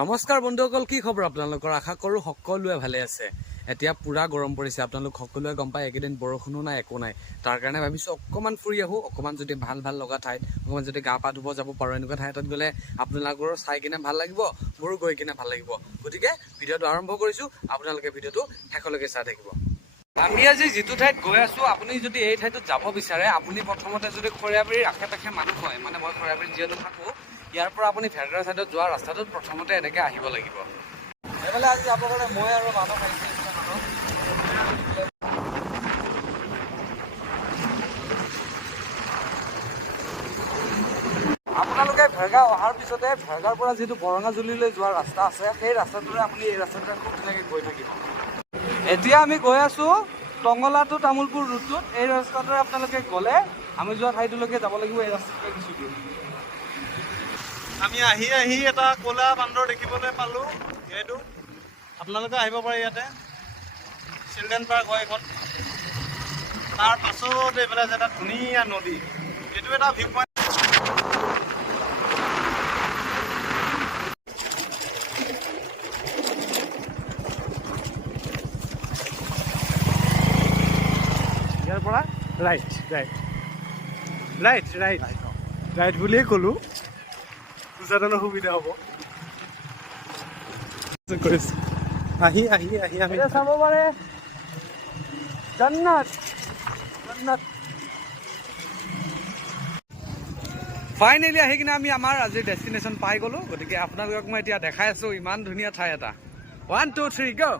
নমস্কাৰ বন্ধুসকল, কি খবৰ আপোনালোকৰ? আশা কৰোঁ সকলোৱে ভালে আছে। এতিয়া পুৰা গৰম পৰিছে, আপোনালোক সকলোৱে গম পায়। এইকেইদিন বৰষুণো নাই, একো নাই। তাৰ কাৰণে ভাবিছোঁ অকণমান ফুৰি আহোঁ, অকণমান যদি ভাল লগা ঠাইত, অকণমান যদি গা পা ধুব যাব পাৰোঁ, এনেকুৱা ঠাই এটাত গ'লে আপোনালোকৰো চাই কিনে ভাল লাগিব, মোৰো গৈ কিনে ভাল লাগিব। গতিকে ভিডিঅ'টো আৰম্ভ কৰিছোঁ, আপোনালোকে ভিডিঅ'টো শেষলৈকে চাই থাকিব। আমি আজি যিটো ঠাইত গৈ আছোঁ, আপুনি যদি এই ঠাইটোত যাব বিচাৰে, আপুনি প্ৰথমতে যদি খৰিয়াবাৰীৰ আশে পাশে মানুহ হয়, মানে মই খৰিয়াবাৰীত যিহেতু থাকোঁ, ইয়াৰ পৰা আপুনি ভেৰগাঁও ছাইডত যোৱা ৰাস্তাটোত প্ৰথমতে এনেকৈ আহিব লাগিব। এইফালে আজি যাব কাৰণে মই আৰু মানস আহিছোঁ। আপোনালোকে ভেৰগাঁও অহাৰ পিছতে ভেৰগাঁৱৰ পৰা যিটো বৰঙাজুলিলৈ যোৱা ৰাস্তা আছে, সেই ৰাস্তাটোৰে আপুনি এই ৰাস্তাটোৰে খুব ধুনীয়াকৈ গৈ থাকিব। এতিয়া আমি গৈ আছোঁ টংগলা টু তামোলপুৰ ৰুটটোত। এই ৰাস্তাটোৰে আপোনালোকে গ'লে আমি যোৱা ঠাইটোলৈকে যাব লাগিব। এই ৰাস্তাটোৰে কিছু আমি আহি এটা ক'লা বান্দৰ দেখিবলৈ পালোঁ। এইটো আপোনালোকে আহিব পাৰে, ইয়াতে চিলড্ৰেন পাৰ্ক হয় এখন। তাৰ পাছত এইফালে আছে এটা ধুনীয়া নদী, এইটো এটা ভিউ পইণ্ট। ইয়াৰ পৰা ৰাইট বুলিয়ে ক'লোঁ, বুজাবলৈ সুবিধা হ'ব। আহি আমি চাব পাৰে জান্নাত। ফাইনেলি আহি কিনে আমি আমাৰ আজিৰ ডেষ্টিনেশ্যন পাই গ'লোঁ। গতিকে আপোনালোকক মই এতিয়া দেখাই আছোঁ ইমান ধুনীয়া ঠাই এটা। 1 2 3 গো।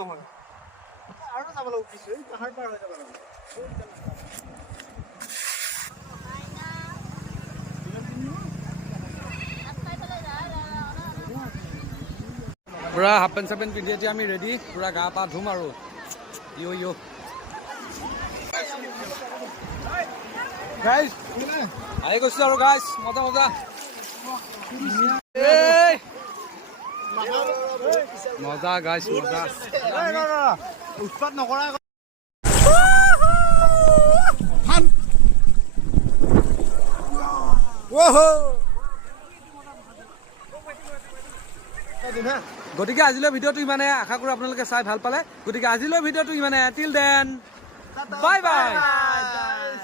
নহয় আৰু যাব লাগিব, কিছু পাহাৰ পাৰ হৈ যাব লাগিব। পুৰা হাফ পেণ্ট চাফ পেণ্ট পিন্ধি এতিয়া আমি ৰেডি, পুৰা গা পা ধুম আৰু ইয়ো গাইজ আহি গৈছোঁ আৰু গাইজ, মজা মজা গাইজ, মজা। উৎপাত নকৰা। গতিকে আজিলৈ ভিডিঅ'টো ইমানে। আশা কৰোঁ আপোনালোকে চাই ভাল পালে। গতিকে আজিলৈ ভিডিঅ'টো ইমানে। Till then bye bye.